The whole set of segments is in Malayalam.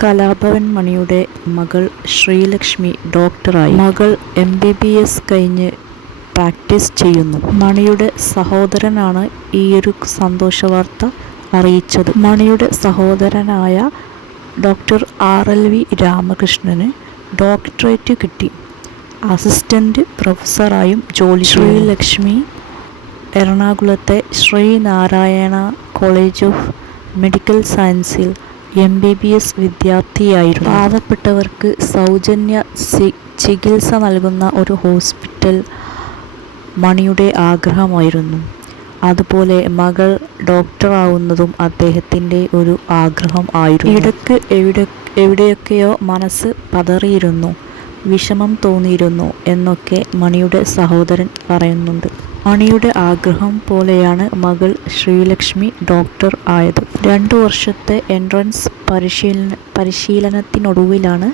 കലാഭവൻ മണിയുടെ മകൾ ശ്രീലക്ഷ്മി ഡോക്ടറായി. മകൾ MBBS കഴിഞ്ഞ് പ്രാക്ടീസ് ചെയ്യുന്നു. മണിയുടെ സഹോദരനാണ് ഈയൊരു സന്തോഷവാർത്ത അറിയിച്ചത്. മണിയുടെ സഹോദരനായ ഡോക്ടർ RLV രാമകൃഷ്ണന് ഡോക്ടറേറ്റ് കിട്ടി. അസിസ്റ്റന്റ് പ്രൊഫസറായും ജോലി. ശ്രീലക്ഷ്മി എറണാകുളത്തെ ശ്രീനാരായണ കോളേജ് ഓഫ് മെഡിക്കൽ സയൻസിൽ MBBS വിദ്യാർത്ഥിയായിരുന്നു. പാവപ്പെട്ടവർക്ക് സൗജന്യ ചികിത്സ നൽകുന്ന ഒരു ഹോസ്പിറ്റൽ മണിയുടെ ആഗ്രഹമായിരുന്നു. അതുപോലെ മകൾ ഡോക്ടറാവുന്നതും അദ്ദേഹത്തിൻ്റെ ഒരു ആഗ്രഹം ആയിരുന്നു. ഇടയ്ക്ക് എവിടെയൊക്കെയോ മനസ്സ് പതറിയിരുന്നു, വിഷമം തോന്നിയിരുന്നു എന്നൊക്കെ മണിയുടെ സഹോദരൻ പറയുന്നുണ്ട്. മണിയുടെ ആഗ്രഹം പോലെയാണ് മകൾ ശ്രീലക്ഷ്മി ഡോക്ടർ ആയത്. 2 വർഷത്തെ എൻട്രൻസ് പരിശീലനത്തിനൊടുവിലാണ്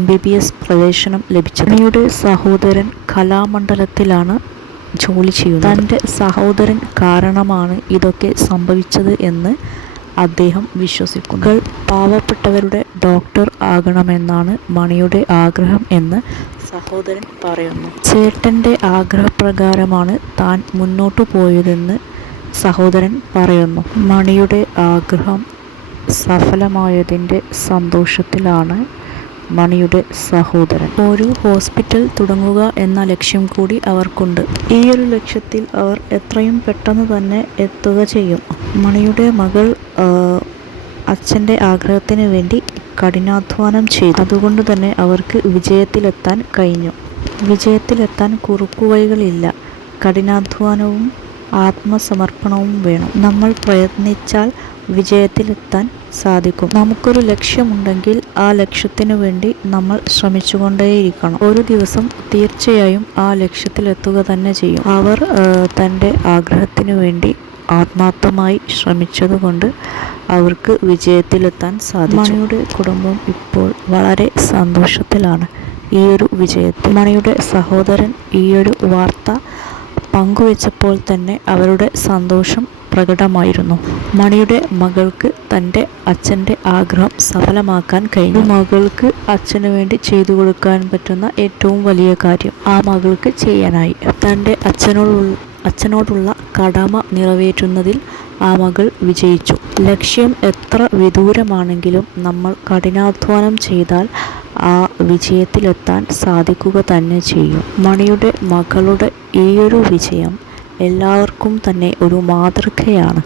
MBBS പ്രവേശനം ലഭിച്ചത്. മണിയുടെ സഹോദരൻ കലാമണ്ഡലത്തിലാണ് ജോലി ചെയ്യുന്നത്. തൻ്റെ സഹോദരൻ കാരണമാണ് ഇതൊക്കെ സംഭവിച്ചത് എന്ന് അദ്ദേഹം വിശ്വസിക്കുന്നു. പാവപ്പെട്ടവരുടെ ഡോക്ടർ ആകണമെന്നാണ് മണിയുടെ ആഗ്രഹം എന്ന് സഹോദരൻ പറയുന്നു. ചേട്ടൻ്റെ ആഗ്രഹപ്രകാരമാണ് താൻ മുന്നോട്ടു പോയതെന്ന് സഹോദരൻ പറയുന്നു. മണിയുടെ ആഗ്രഹം സഫലമായതിൻ്റെ സന്തോഷത്തിലാണ് മണിയുടെ സഹോദരൻ. ഒരു ഹോസ്പിറ്റൽ തുടങ്ങുക എന്ന ലക്ഷ്യം കൂടി അവർക്കുണ്ട്. ഈയൊരു ലക്ഷ്യത്തിൽ അവർ എത്രയും പെട്ടെന്ന് തന്നെ എത്തുക ചെയ്യും. മണിയുടെ മകൾ അച്ഛൻ്റെ ആഗ്രഹത്തിന് വേണ്ടി കഠിനാധ്വാനം ചെയ്തു. അതുകൊണ്ട് തന്നെ അവർക്ക് വിജയത്തിലെത്താൻ കഴിഞ്ഞു. വിജയത്തിലെത്താൻ കുറുക്കുവഴികളില്ല. കഠിനാധ്വാനവും ആത്മസമർപ്പണവും വേണം. നമ്മൾ പ്രയത്നിച്ചാൽ വിജയത്തിലെത്താൻ സാധിക്കും. നമുക്കൊരു ലക്ഷ്യമുണ്ടെങ്കിൽ ആ ലക്ഷ്യത്തിനു വേണ്ടി നമ്മൾ ശ്രമിച്ചുകൊണ്ടേയിരിക്കണം. ഒരു ദിവസം തീർച്ചയായും ആ ലക്ഷ്യത്തിലെത്തുക തന്നെ ചെയ്യും. അവർ തൻ്റെ ആഗ്രഹത്തിനു വേണ്ടി ആത്മാർത്ഥമായി ശ്രമിച്ചതുകൊണ്ട് അവർക്ക് വിജയത്തിലെത്താൻ സാധിച്ചു. മണിയുടെ കുടുംബം ഇപ്പോൾ വളരെ സന്തോഷത്തിലാണ് ഈയൊരു വിജയത്തിൽ. മണിയുടെ സഹോദരൻ ഈയൊരു വാർത്ത പങ്കുവെച്ചപ്പോൾ തന്നെ അവരുടെ സന്തോഷം പ്രകടമായിരുന്നു. മണിയുടെ മകൾക്ക് തൻ്റെ അച്ഛൻ്റെ ആഗ്രഹം സഫലമാക്കാൻ കഴിഞ്ഞു. മകൾക്ക് അച്ഛന് വേണ്ടി ചെയ്തു കൊടുക്കാൻ പറ്റുന്ന ഏറ്റവും വലിയ കാര്യം ആ മകൾക്ക് ചെയ്യാനായി. തൻ്റെ അച്ഛനോടുള്ള കടമ നിറവേറ്റുന്നതിൽ ആ മകൾ വിജയിച്ചു. ലക്ഷ്യം എത്ര വിദൂരമാണെങ്കിലും നമ്മൾ കഠിനാധ്വാനം ചെയ്താൽ ആ വിജയത്തിലെത്താൻ സാധിക്കുക തന്നെ ചെയ്യും. മണിയുടെ മകളുടെ ഈയൊരു വിജയം എല്ലാവർക്കും തന്നെ ഒരു മാതൃകയാണ്.